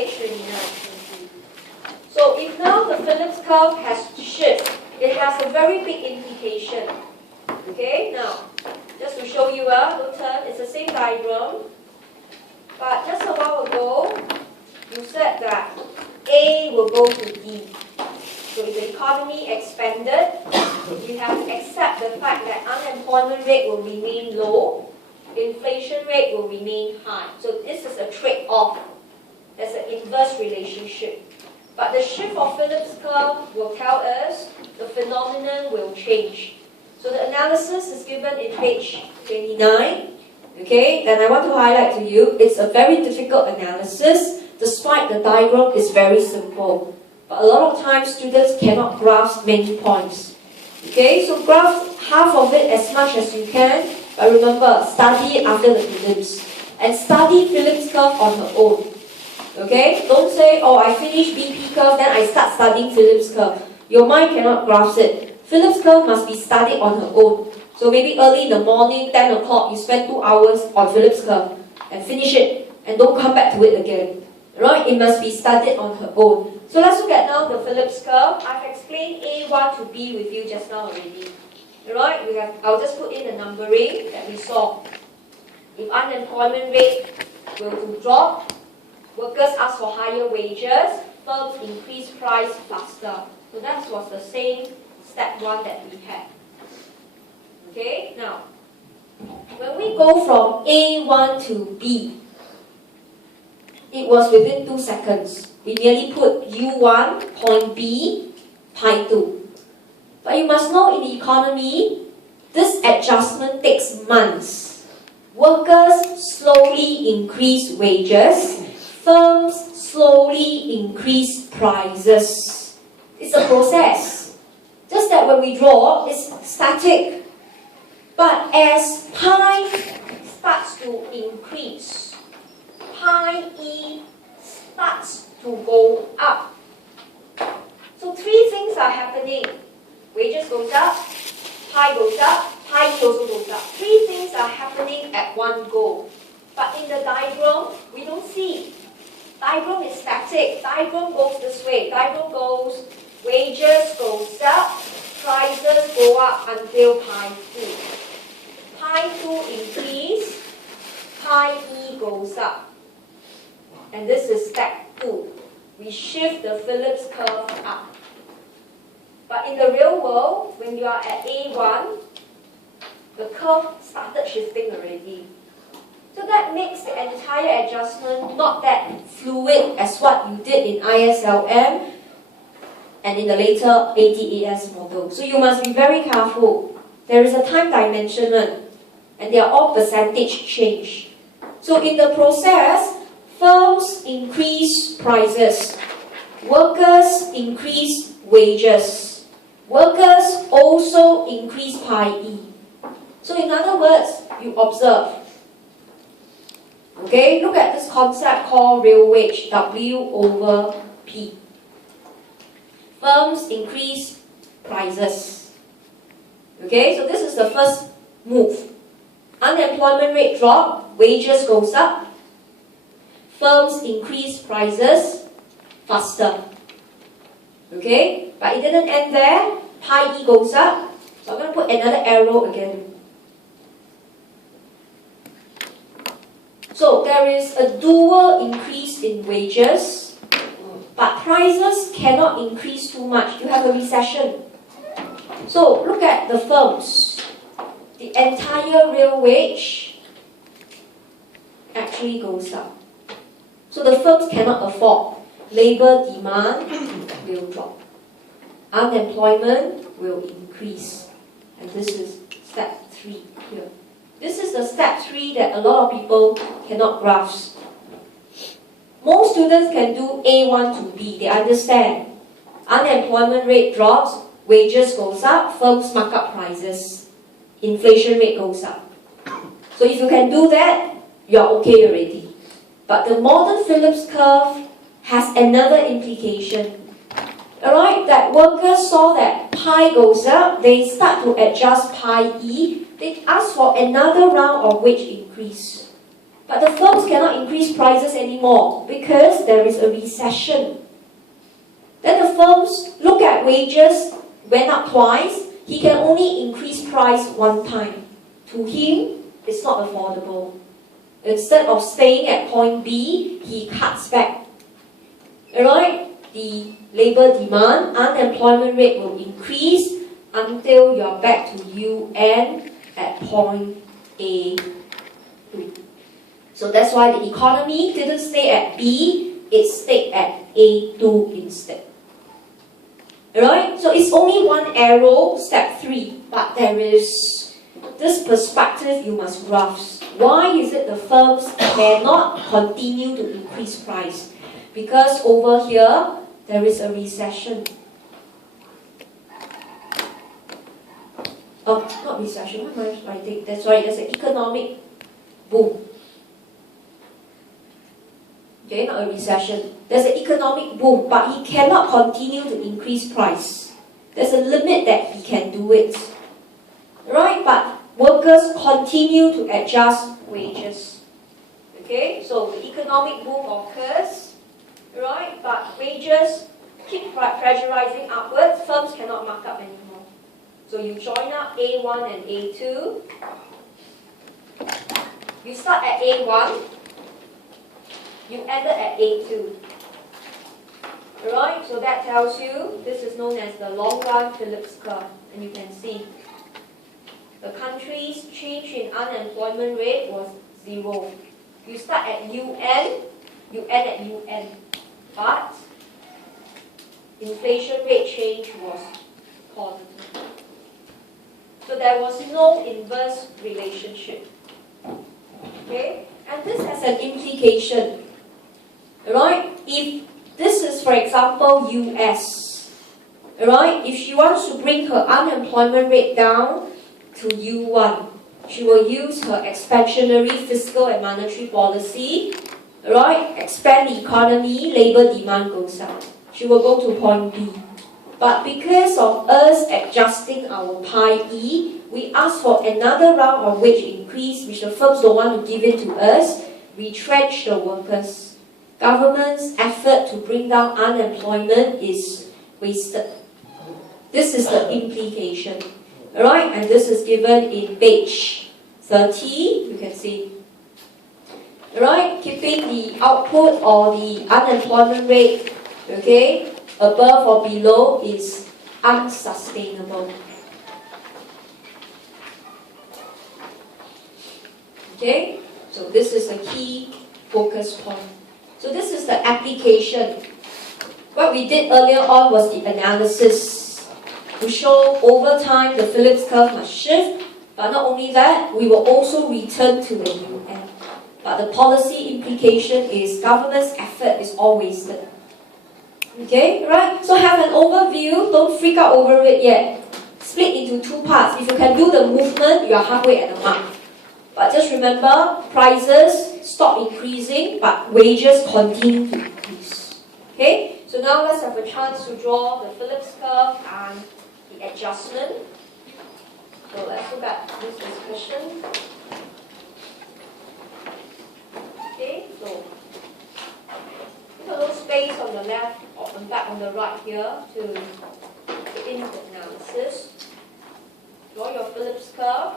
page 29. So if now the Phillips curve has shifted, it has a very big implication. Okay, now, just to show you, don't turn, it's the same diagram. But just a while ago, you said that A will go to D. So if the economy expanded, you have to accept the fact that unemployment rate will remain low, inflation rate will remain high. So this is a trade-off. There's an inverse relationship. But the shift of Phillips curve will tell us the phenomenon will change. So the analysis is given in page 29. Okay, and I want to highlight to you, it's a very difficult analysis, despite the diagram is very simple. But a lot of times students cannot grasp many points. Okay, so grasp half of it as much as you can, but remember, study after the prelims. And study Phillips curve on her own. Okay, don't say, oh, I finished BP curve, then I start studying Phillips curve. Your mind cannot grasp it. Phillips curve must be studied on her own. So maybe early in the morning, 10 o'clock, you spend 2 hours on Phillips curve and finish it and don't come back to it again. Right? It must be studied on her own. So let's look at now the Phillips curve. I've explained A1 to B with you just now already. Right? I'll just put in the numbering that we saw. If unemployment rate will drop, workers ask for higher wages, firms increase price faster. So that was the same step 1 that we had. Okay, now, when we go from A1 to B, it was within 2 seconds. We merely put U1, point B, pi 2. But you must know in the economy, this adjustment takes months. Workers slowly increase wages, firms slowly increase prices. It's a process. Just that when we draw, it's static. But as pi starts to increase, pi E starts to go up. So 3 things are happening. Wages goes up, pi goes up, pi E also goes up. 3 things are happening at one go. But in the diagram, we don't see. Diagram is static. Diagram goes this way. Diagram goes, wages goes up, prices go up until pi 2. Pi 2 increase, pi E goes up. And this is step 2. We shift the Phillips curve up. But in the real world, when you are at A1, the curve started shifting already. So that makes the entire adjustment not that fluid as what you did in ISLM and in the later ATAS model. So you must be very careful. There is a time dimension, and they are all percentage change. So in the process, firms increase prices, workers increase wages, workers also increase pi E. So in other words, you observe. Okay, look at this concept called real wage, W over P. Firms increase prices. Okay, so this is the first move. Unemployment rate drop, wages goes up, firms increase prices faster. Okay, but it didn't end there. Pi E goes up, so I'm going to put another arrow again. So there is a dual increase in wages, but prices cannot increase too much. You have a recession. So look at the firms. The entire real wage actually goes up. So the firms cannot afford. Labor demand will drop. Unemployment will increase. And this is step 3 here. This is the step 3 that a lot of people cannot grasp. Most students can do A1 to B. They understand. Unemployment rate drops, wages goes up, firms mark up prices. Inflation rate goes up. So if you can do that, you're okay already. But the modern Phillips curve has another implication. Alright, that workers saw that pi goes up, they start to adjust pi E, they ask for another round of wage increase. But the firms cannot increase prices anymore because there is a recession. Then the firms look at wages, went up twice, he can only increase price one time. To him, it's not affordable. Instead of staying at point B, he cuts back. Alright? The labor demand, unemployment rate will increase until you're back to UN at point A2. So that's why the economy didn't stay at B, it stayed at A2 instead. Alright? So it's only one arrow, step 3, but there is this perspective you must grasp. Why is it the firms cannot continue to increase price? Because over here, there is a recession. Oh, not recession, what am I writing? That's right, there's an economic boom. Okay, not a recession. There's an economic boom, but he cannot continue to increase price. There's a limit that he can do it. Right? But workers continue to adjust wages. Okay, so the economic boom occurs, right? But wages keep pressurizing upwards, firms cannot mark up anymore. So you join up A1 and A2. You start at A1, you ended at A2. Alright, so that tells you this is known as the long run Phillips curve. And you can see the country's change in unemployment rate was 0. You start at UN, you end at UN. But inflation rate change was positive. So there was no inverse relationship. Okay? And this has an implication. Alright? If this is, for example, US. Alright? If she wants to bring her unemployment rate down to U1, she will use her expansionary fiscal and monetary policy. Alright? Expand the economy, labor demand goes up. She will go to point B. But because of us adjusting our pi E, we ask for another round of wage increase, which the firms don't want to give it to us, retrench the workers. Government's effort to bring down unemployment is wasted. This is the implication. Alright, and this is given in page 30, you can see. Alright, keeping the output or the unemployment rate, okay, above or below is unsustainable. Okay, so this is a key focus point. So this is the application. What we did earlier on was the analysis to show over time the Phillips curve must shift, but not only that, we will also return to the UN. But the policy implication is government's effort is all wasted. Okay, right? So have an overview, don't freak out over it yet. Split into two parts. If you can do the movement, you are halfway at the mark. But just remember, prices stop increasing, but wages continue to increase. Okay, so now let's have a chance to draw the Phillips curve and the adjustment. So let's look at this discussion. Okay, so put a little space on the left or on back on the right here to put in the analysis. Draw your Phillips curve.